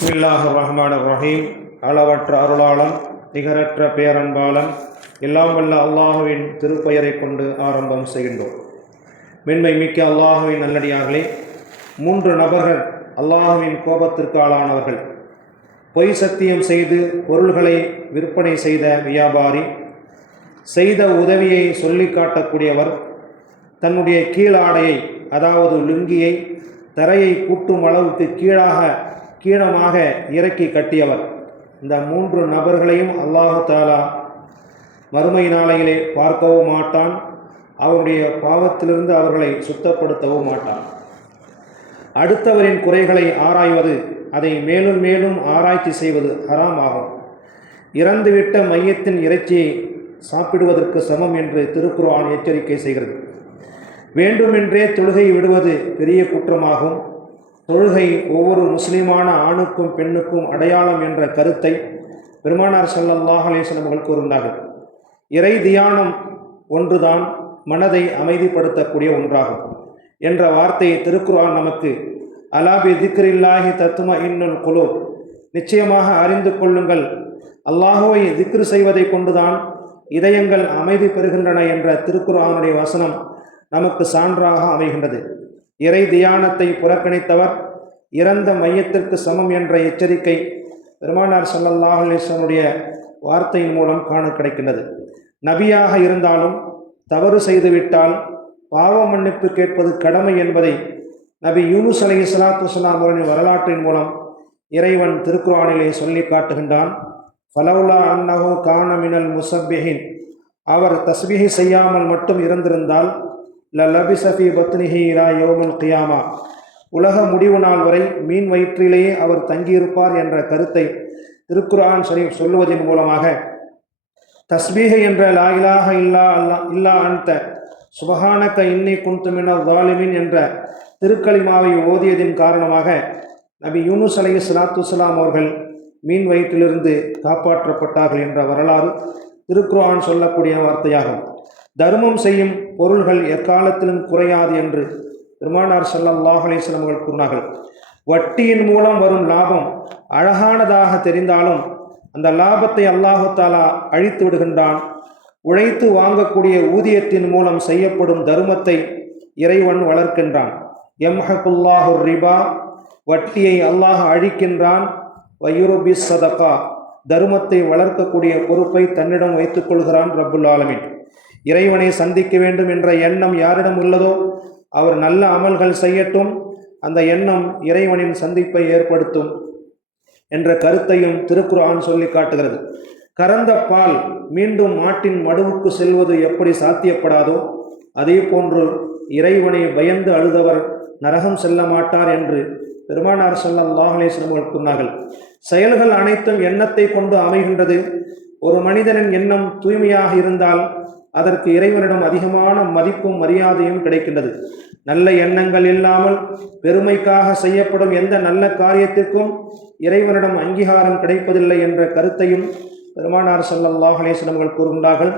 பிஸ்மில்லாஹிர் ரஹ்மானிர் ரஹீம். அளவற்ற அருளாளன் நிகரற்ற பேரன்பாளன் எல்லாம் வல்ல அல்லாஹுவின் திருப்பெயரை கொண்டு ஆரம்பம் செய்கின்றோம். மென்மை மிக்க அல்லாஹுவின் நல்லடியார்களே, 3 நபர்கள் அல்லாஹுவின் கோபத்திற்கு ஆளானவர்கள். பொய் சத்தியம் செய்து பொருள்களை விற்பனை செய்த வியாபாரி, செய்த உதவியை சொல்லி காட்டக்கூடியவர், தன்னுடைய கீழாடையை அதாவது லுங்கியை தரையை கூட்டும் அளவுக்கு கீழமாக இறக்கி கட்டியவர். இந்த 3 நபர்களையும் அல்லாஹு தாலா மறுமை நாளையிலே பார்க்கவும் மாட்டான், அவருடைய பாவத்திலிருந்து அவர்களை சுத்தப்படுத்தவும் மாட்டான். அடுத்தவரின் குறைகளை ஆராய்வது, அதை மேலும் மேலும் ஆராய்ச்சி செய்வது ஹராம் ஆகும். இறந்துவிட்ட மையத்தின் இறைச்சியை சாப்பிடுவதற்கு சமம் என்று திருக்குர்ஆன் எச்சரிக்கை செய்கிறது. வேண்டுமென்றே தொழுகை விடுவது பெரிய குற்றமாகும். தொழுகை ஒவ்வொரு முஸ்லிமான ஆணுக்கும் பெண்ணுக்கும் அடையாளம் என்ற கருத்தை பெருமானார் ஸல்லல்லாஹு அலைஹி வஸல்லம் அவர்கள் கூறுகிறார்கள். இறை தியானம் ஒன்றுதான் மனதை அமைதிப்படுத்தக்கூடிய ஒன்றாகும் என்ற வார்த்தையை திருக்குர்ஆன் நமக்கு அலா பி திக்ரில்லாஹி தத்மஇன்னுல் குலூப், நிச்சயமாக அறிந்து கொள்ளுங்கள், அல்லாஹுவை திக்ரு செய்வதை கொண்டுதான் இதயங்கள் அமைதி பெறுகின்றன என்ற திருக்குர்ஆனுடைய வசனம் நமக்கு சான்றாக அமைகின்றது. இறை தியானத்தை புறக்கணித்தவர் இறந்த மையத்திற்கு சமம் என்ற எச்சரிக்கை பெருமானார் ஸல்லல்லாஹு அலைஹி வஸல்லம் வார்த்தையின் மூலம் காண கிடைக்கின்றது. நபியாக இருந்தாலும் தவறு செய்துவிட்டால் பாவ மன்னிப்பு கேட்பது கடமை என்பதை நபி யூனுஸ் அலைஹிஸ்ஸலாத்து வஸ்ஸலாம் அவர்களின் வரலாற்றின் மூலம் இறைவன் திருக்குர்ஆனிலே சொல்லி காட்டுகின்றான். ஃபலவுலா அன்னஹு கான மினல் முஸப்பிஹின், அவர் தஸ்பீஹ் செய்யாமல் மட்டும் இருந்திருந்தால் லபிஸ ஃபீ பத்னிஹி இலா யௌமில் கியாமா, உலக முடிவு நாள் வரை மீன் வயிற்றிலேயே அவர் தங்கியிருப்பார் என்ற கருத்தை திருக்குர்ஆன் ஷரீஃப் சொல்லுவதன் மூலமாக தஸ்பீஹ் என்ற லா இலாஹ இல்லா அன்த சுபஹானக இன்னி குன்து மினல் ஸாலிமீன் என்ற திருக்கலிமாவை ஓதியதின் காரணமாக நபி யூனுஸ் அலைஹிஸ்ஸலாத்து வஸ்ஸலாம் அவர்கள் மீன் வயிற்றிலிருந்து காப்பாற்றப்பட்டார்கள் என்ற வரலாறு திருக்குர்ஆன் சொல்லக்கூடிய வார்த்தையாகும். தர்மம் செய்யும் பொருள்கள் எக்காலத்திலும் குறையாது என்று பெருமானார் ஸல்லல்லாஹு அலைஹி வஸல்லம் அவர்கள் கூறினார்கள். வட்டியின் மூலம் வரும் லாபம் அழகானதாக தெரிந்தாலும் அந்த லாபத்தை அல்லாஹு தாலா அழித்து விடுகின்றான். உழைத்து வாங்கக்கூடிய ஊதியத்தின் மூலம் செய்யப்படும் தர்மத்தை இறைவன் வளர்க்கின்றான். யம்ஹகுல்லாஹு ரிபா, வட்டியை அல்லாஹ் அழிக்கின்றான். வயுர்பி ஸதகா, தர்மத்தை வளர்க்கக்கூடிய பொறுப்பை தன்னிடம் வைத்துக் கொள்கிறான் ரப்புல் ஆலமீன். இறைவனை சந்திக்க வேண்டும் என்ற எண்ணம் யாரிடம் உள்ளதோ அவர் நல்ல அமல்கள் செய்யட்டும், அந்த எண்ணம் இறைவனின் சந்திப்பை ஏற்படுத்தும் என்ற கருத்தையும் திருக்குர்ஆன் சொல்லி காட்டுகிறது. கறந்த பால் மீண்டும் மாட்டின் மடுவுக்கு செல்வது எப்படி சாத்தியப்படாதோ அதே போன்று இறைவனை பயந்து அழுதவர் நரகம் செல்ல மாட்டார் என்று பெருமானார் ஸல்லல்லாஹு அலைஹி வஸல்லம் கூறினார்கள். செயல்கள் அனைத்தும் எண்ணத்தை கொண்டு அமைகின்றது. ஒரு மனிதனின் எண்ணம் தூய்மையாக இருந்தால் அதற்கு இறைவனிடம் அதிகமான மதிப்பும் மரியாதையும் கிடைக்கின்றது. நல்ல எண்ணங்கள் இல்லாமல் பெருமைக்காக செய்யப்படும் எந்த நல்ல காரியத்திற்கும் இறைவனிடம் அங்கீகாரம் கிடைப்பதில்லை என்ற கருத்தையும் பெருமானார் ஸல்லல்லாஹு அலைஹி வஸல்லம் கூறுகின்றார்கள்.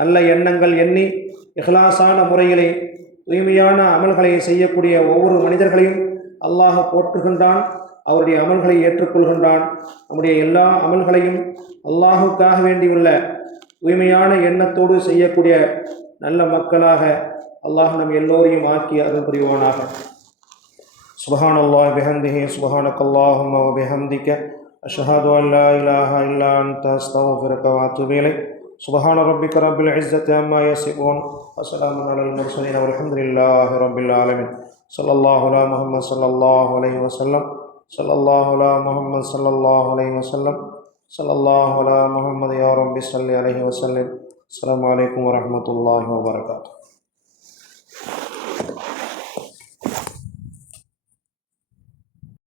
நல்ல எண்ணங்கள் எண்ணி இஹ்லாஸான முறையிலே தூய்மையான அமல்களை செய்யக்கூடிய ஒவ்வொரு மனிதர்களையும் அல்லாஹ் போற்றுகின்றான், அவருடைய அமல்களை ஏற்றுக்கொள்கின்றான். நம்முடைய எல்லா அமல்களையும் அல்லாஹுக்காக வேண்டியுள்ள தூய்மையான எண்ணத்தோடு செய்யக்கூடிய நல்ல மக்களாக அல்லாஹ் நம் எல்லோரையும் ஆக்கி அருள் புரிவானாக. சுப்ஹானல்லாஹி பிஹம்திஹி சுப்ஹானக்கல்லாஹும்ம வ பிஹம்திக அஷ்ஹது அன் லா இலாஹ இல்லா அன்த அஸ்தக்ஃபிருக வ அத்தூபு இலைக். சுப்ஹான ரப்பிக ரப்பில் இஸ்ஸத்தி அம்மா யசிஃபூன் வ ஸலாமுன் அலல் முர்ஸலீன் வல்ஹம்துலில்லாஹி ரப்பில் ஆலமீன். ஸல்லல்லாஹு அலா முஹம்மத் ஸல்லல்லாஹு அலைஹி வஸல்லம். ஸல்லல்லாஹு அலா முஹம்மத் ஸல்லல்லாஹு அலைஹி வஸல்லம். ஸல்லல்லாஹு அலா முஹம்மத் யா ரப்பி ஸல்லி அலைஹி வஸல்லம். அஸ்ஸலாமு அலைக்கும் வரஹ்மத்துல்லாஹி வபரகாத்துஹு.